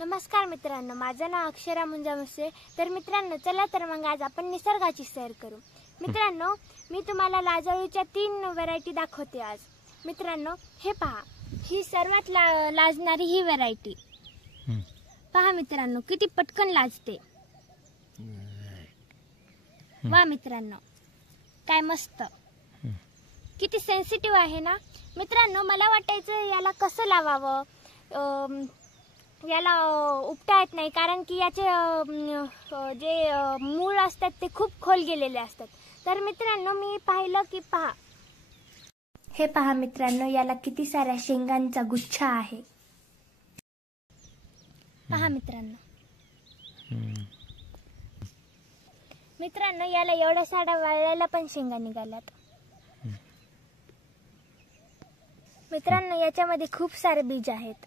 नमस्कार मित्रांनो, माझं नाव अक्षरा मुंजामसे। तर मित्रांनो, चला तर मग आज आपण निसर्गाची सैर करू। मित्रांनो, मी तुम्हाला लाजाळूच्या 3 व्हरायटी दाखवते आज। मित्रांनो, हे पहा, ही सर्वात लाजणारी ही व्हरायटी पहा मित्रांनो, किती पटकन लाजते। वा मित्रांनो, काय मस्त, किती सेन्सिटिव्ह आहे ना। मित्रांनो, मला वाटायचं याला कसं लावावं, याला उपटा येत नाही, कारण की याचे जे मूळ असतात ते खूप खोल गेलेले असतात। तर मित्रांनो, मी पाहिलं की पहा, हे पहा मित्रांनो, याला किती साऱ्या शेंगांचा गुच्छ आहे। पहा मित्रांनो, याला एवढ्या साड्या वाळलेल्या पण शेंगा निघाल्यात। मित्रांनो, याच्यामध्ये खूप सारे बीज आहेत।